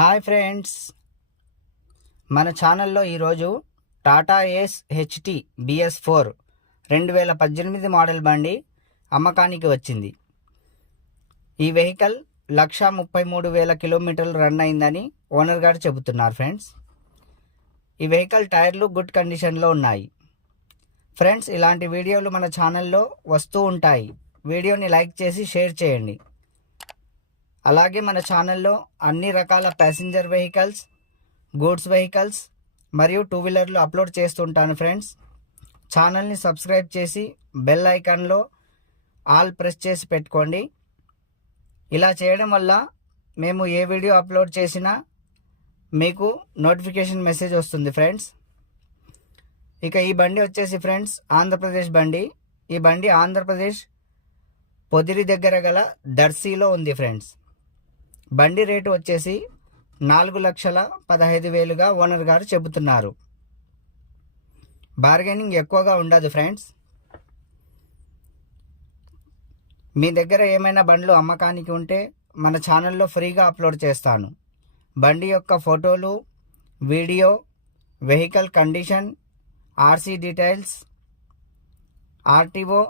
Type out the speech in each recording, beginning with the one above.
Hi friends, మన ఛానల్లో ఈరోజు టాటా ఏస్ హెచ్టీ BS4 2018 మోడల్ బండి అమ్మకానికి వచ్చింది. ఈ వెహికల్ 1,33,000 కిలోమీటర్లు రన్ అయిందని ఓనర్ గారు చెబుతున్నారు. ఫ్రెండ్స్, ఈ వెహికల్ టైర్లు గుడ్ కండిషన్లో ఉన్నాయి. ఫ్రెండ్స్, ఇలాంటి వీడియోలు మన ఛానల్లో వస్తూ ఉంటాయి. వీడియోని లైక్ చేసి షేర్ చేయండి. అలాగే మన ఛానల్లో అన్ని రకాల ప్యాసింజర్ వెహికల్స్, గూడ్స్ వెహికల్స్ మరియు టూ వీలర్లు అప్లోడ్ చేస్తుంటాను. ఫ్రెండ్స్, ఛానల్ని సబ్స్క్రైబ్ చేసి బెల్ ఐకాన్లో ఆల్ ప్రెస్ చేసి పెట్టుకోండి. ఇలా చేయడం వల్ల మేము ఏ వీడియో అప్లోడ్ చేసినా మీకు నోటిఫికేషన్ మెసేజ్ వస్తుంది. ఫ్రెండ్స్, ఇక ఈ బండి వచ్చేసి ఫ్రెండ్స్ ఆంధ్రప్రదేశ్ బండి. ఈ బండి ఆంధ్రప్రదేశ్ పొదిరి దగ్గర గల దర్శిలో ఉంది. ఫ్రెండ్స్, బండి రేటు వచ్చేసి 4,15,000గా ఓనర్ గారు చెబుతున్నారు. బార్గెనింగ్ ఎక్కువగా ఉండదు. ఫ్రెండ్స్, మీ దగ్గర ఏమైనా బండ్లు అమ్మకానికి ఉంటే మన ఛానల్లో ఫ్రీగా అప్లోడ్ చేస్తాను. బండి యొక్క ఫోటోలు, video, vehicle condition, RC details, RTO,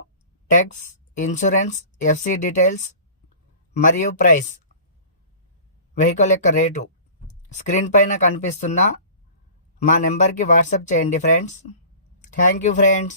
tax, insurance, FC details మరియు ప్రైస్, వెహికల్ యొక్క రేటు స్క్రీన్ పైన కనిపిస్తున్న మా నెంబర్కి వాట్సాప్ చేయండి. Friends, thank you friends.